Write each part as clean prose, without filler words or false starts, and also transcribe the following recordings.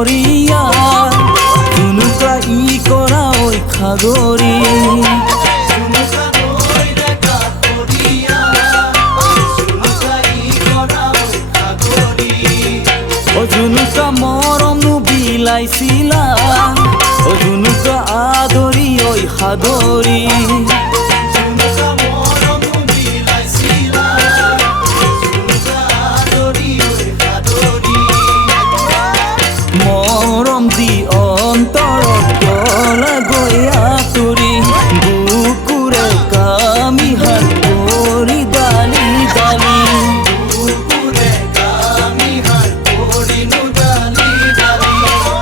সাগৰিয়া জুনুকা ই কৰা ওই খাগৰি ও জুনুকা মৰম নু বিলাইছিলা ও জুনুকা আদৰি ওই হাদৰি মৰম দি অন্তৰত গলা গয়া তুৰি বুকুৰে কামি হাত কৰি দালি দালি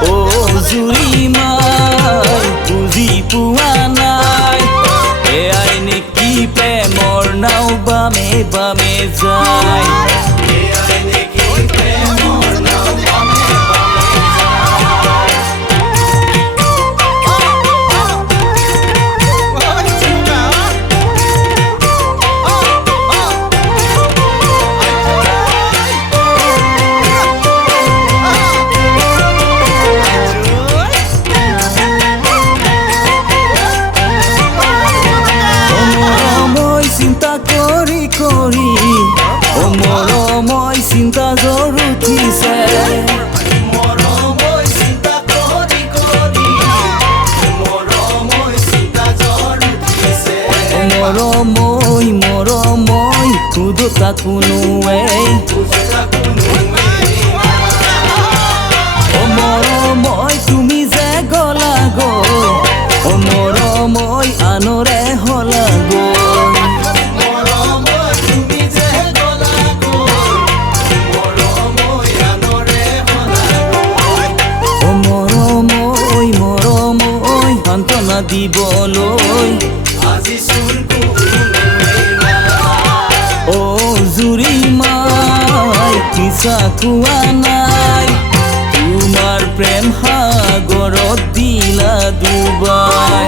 ও জুৰি মাই বুজি পোৱা নাই এয়াই নেকি প্ৰেমৰ নাও বামে বামে যায় কৰি ও মৰময় চিন্তা জ্বৰ উঠিছে মৰময় মৰময় খুদতা কোনোৱে ও মৰময় তুমি যে গলা গৈ ও মৰময় আনৰে হলা গৈ সান্তনা দিবলৈ ও জুৰি মাই কিছা কোৱা নাই তোমাৰ প্ৰেম সাগৰত দিলা ডুবাই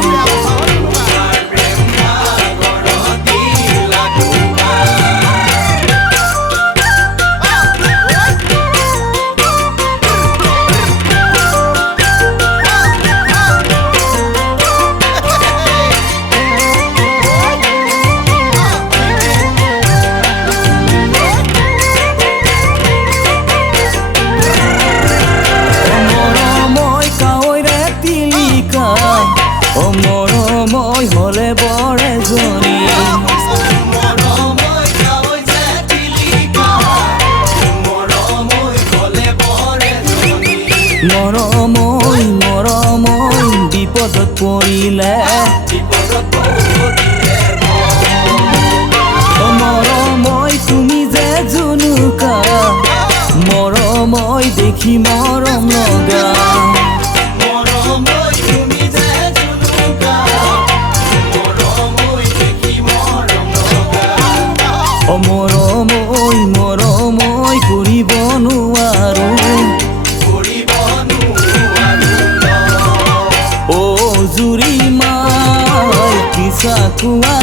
ও মৰময় হলে বৰ এজনী মৰময় মৰময় বিপদত পৰিলে ও মৰময় তুমি যে জুনুকা মৰময় দেখি মৰম লগা ও মৰময় মৰময় কৰিব নোৱাৰো ও জুৰি মাই কিছা কোৱা